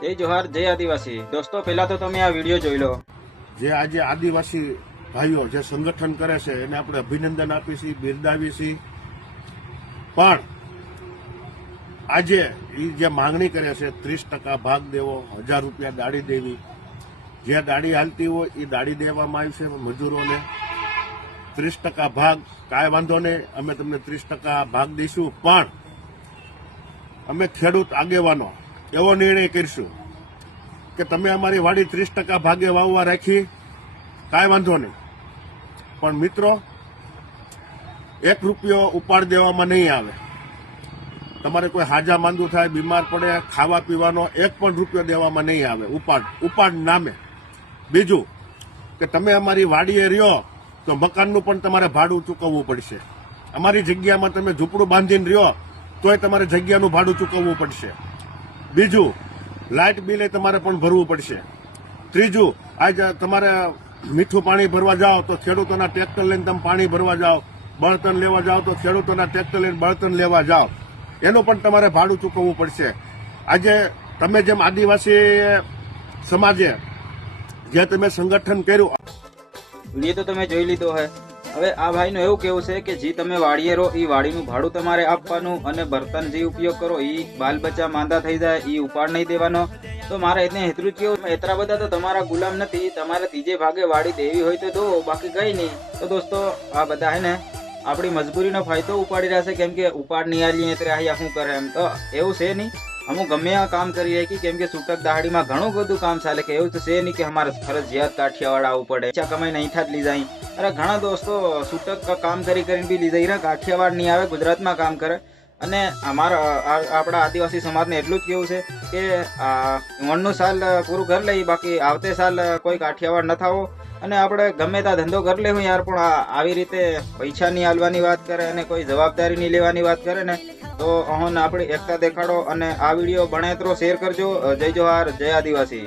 જય જોહાર, જય આદિવાસી. દોસ્તો, પહેલા તો તમે આ વિડીયો જોઈ લો. જે આજે આદિવાસી ભાઈઓ જે સંગઠન કરે છે એને આપણે અભિનંદન આપીએ છીએ, બિરદાવીએ છીએ. પણ આજે એ જે માંગણી કરે છે 30% ભાગ દેવો, 1000 રૂપિયા દાડી દેવી, જે દાડી હાલતી હોય એ દાડી દેવામાં આવી છે મજૂરોને. 30% ભાગ કાંઈ વાંધો નહીં, અમે તમને 30% ભાગ દઈશું. પણ અમે ખેડૂત આગેવાનો એવો નિર્ણય કરીશું કે તમે અમારી વાડી 30% ભાગે વાવવા રાખી, કાંઈ વાંધો નહીં, પણ મિત્રો 1 રૂપિયો ઉપાડ દેવામાં નહીં આવે. તમારે કોઈ હાજા માંદું થાય, બીમાર પડે, ખાવા પીવાનો 1 પણ રૂપિયો દેવામાં નહીં આવે ઉપાડ નામે. બીજું કે તમે અમારી વાડીએ રહ્યો તો મકાનનું પણ તમારે ભાડું ચૂકવવું પડશે. અમારી જગ્યામાં તમે ઝૂંપડું બાંધીને રહ્યો તોય તમારે જગ્યાનું ભાડું ચૂકવવું પડશે. બીજું, લાઇટ બિલે તમારે પણ ભરવું પડશે. ત્રીજું, આજે તમારે મીઠું પાણી ભરવા જાઓ તો ખેડૂતોના ટ્રેક્ટર લઈને તમે પાણી ભરવા જાઓ, બળતણ લેવા જાઓ તો ખેડૂતોના ટ્રેક્ટર લઈને બળતણ લેવા જાઓ, એનું પણ તમારે ભાડું ચૂકવવું પડશે. આજે તમે જેમ આદિવાસી સમાજે જે તમે સંગઠન કર્યું, વિડીયો તો તમે જોઈ લીધો હે. હવે આ ભાઈનું એવું કેવું છે કે જે તમે વાડીએ રહો એ વાડીનું ભાડું તમારે આપવાનું, અને બર્તન જે ઉપયોગ કરો એ બાલ બચ્ચા માંદા થઈ જાય એ ઉપાડ નહીં દેવાનો. તો મારે એટલે એટલું જ કેવું, એટલા બધા તો તમારા ગુલામ નથી. તમારે ત્રીજે ભાગે વાડી દેવી હોય તો દો, બાકી કઈ નહીં. તો દોસ્તો, આ બધા હે ને આપણી મજબૂરીનો ફાયદો ઉપાડી રહ્યા છે, કેમ કે ઉપાડ નહીં આલીએ એટલે અહીંયા શું કરે એમ. તો એવું છે નહીં, અમુક ગમે આ કામ કરી શકીએ, કેમ કે છૂટક દાહડીમાં ઘણું બધું કામ ચાલે. કે એવું તો છે નહીં કે અમારે ફરજિયાત કાઠિયાવાડ આવવું પડે, પૈસા કમાઈને અહીંથી જ લઈ જાય. અરે ઘણા દોસ્તો છૂટક કામ કરીને બી લઈ જાય, કાઠિયાવાડ નહીં આવે, ગુજરાતમાં કામ કરે. અને આપણા આદિવાસી સમાજને એટલું જ કેવું છે કે 9 સાલ પૂરું કરી લઈ, બાકી આવતે સાલ કોઈ કાઠિયાવાડ ન થાવો. અને આપણે ગમે ત્યાં ધંધો કરી લેવું યાર, પણ આવી રીતે પૈસા નહીં આલવાની વાત કરે અને કોઈ જવાબદારી નહીં લેવાની વાત કરે ને, તો અહોને આપણી એકતા દેખાડો. અને આ વિડીયો બને તો શેર કરજો. જય જોહાર, જય આદિવાસી.